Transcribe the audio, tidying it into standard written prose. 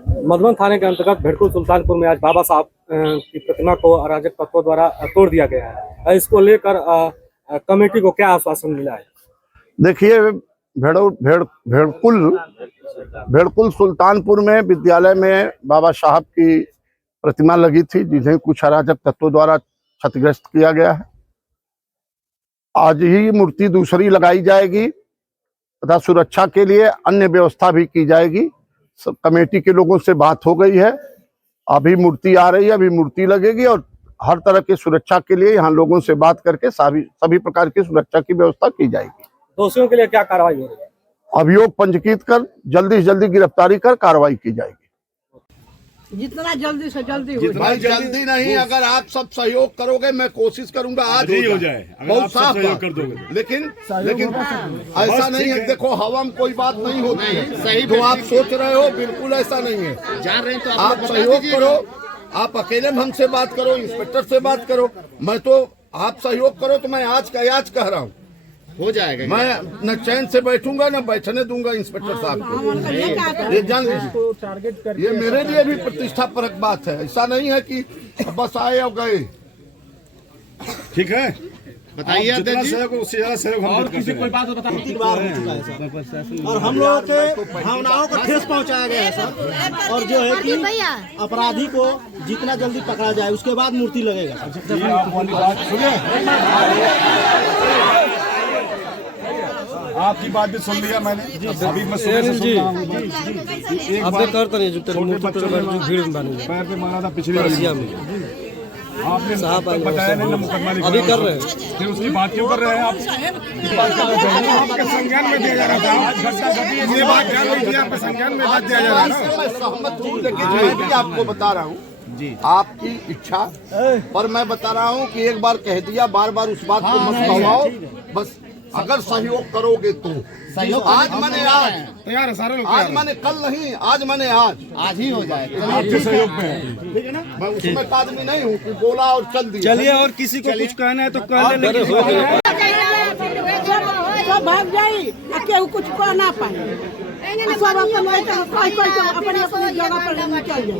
मधुबन थाने के अंतर्गत भेड़कुल सुल्तानपुर में आज बाबा साहब की प्रतिमा को अराजक तत्वों द्वारा तोड़ दिया गया है। इसको लेकर कमेटी को क्या आश्वासन मिला है? देखिए, भेड़कुल सुल्तानपुर में विद्यालय में बाबा साहब की प्रतिमा लगी थी, जिन्हें कुछ अराजक तत्वों द्वारा क्षतिग्रस्त किया गया है। आज ही मूर्ति दूसरी लगाई जाएगी तथा सुरक्षा के लिए अन्य व्यवस्था भी की जाएगी। सब कमेटी के लोगों से बात हो गई है। अभी मूर्ति आ रही है, अभी मूर्ति लगेगी और हर तरह की सुरक्षा के लिए यहाँ लोगों से बात करके सभी प्रकार की सुरक्षा की व्यवस्था की जाएगी। दोषियों के लिए क्या कार्रवाई हो रही है? अभियोग पंजीकृत कर जल्दी से जल्दी गिरफ्तारी कर कार्रवाई की जाएगी। जितना जल्दी से जल्दी हो भाई जल्दी नहीं, अगर आप सब सहयोग करोगे मैं कोशिश करूंगा आज हो जाए। बहुत साफ कर दोगे, लेकिन ऐसा नहीं है। देखो, हवा में कोई बात नहीं होती। सही जो आप सोच रहे हो बिल्कुल ऐसा नहीं है। जान रहे तो आप सहयोग करो। आप अकेले में हमसे बात करो, इंस्पेक्टर से बात करो। मैं तो आप सहयोग करो तो मैं आज का आज कह रहा हूँ, हो जाएगा। मैं न चैन से बैठूंगा न बैठने दूंगा इंस्पेक्टर साहब को। ये जान लीजिए, ये मेरे लिए भी प्रतिष्ठापरक बात है। ऐसा नहीं है कि बस आए और गए। ठीक है, बताइए और किसी कोई बात बता। 3 बार हो चुका है सर, और हम लोगों के भावनाओं को ठेस पहुंचाया गया है सर। और जो है कि अपराधी को जितना जल्दी पकड़ा जाए उसके बाद मूर्ति लगेगा। आपकी बात भी सुन लिया मैंने। अभी मैं पैर पे मारा था पिछले आपने बताया नहीं ना, मुकदमा अभी कर रहे हैं, फिर उसकी बात क्यों कर रहे हैं आप? आपके संज्ञान में दिया जा रहा था। ये बात ध्यान नहीं दिया, आपके संज्ञान में बात दिया जा रहा है। मैं सहमत हूँ, लेकिन मैं भी आपको बता रहा हूँ जी, आपकी इच्छा पर मैं बता रहा हूँ कि एक बार कह दिया, बार बार उस बात को मत दोहराओ। बस अगर सहयोग करोगे तो सहयोग। आज मैंने आज तैयार है सारे लोग, आज मैंने कल नहीं, आज मैंने आज ही हो जाए। आपके सहयोग में ठीक है ना। मैं उसमें एक आदमी नहीं हूँ कि बोला और चल दिया। चलिए, और किसी को कुछ कहना है तो कह ले। भाग जाई, केहू कुछ कह ना पाए। अपनी जगह पर निकल जाए।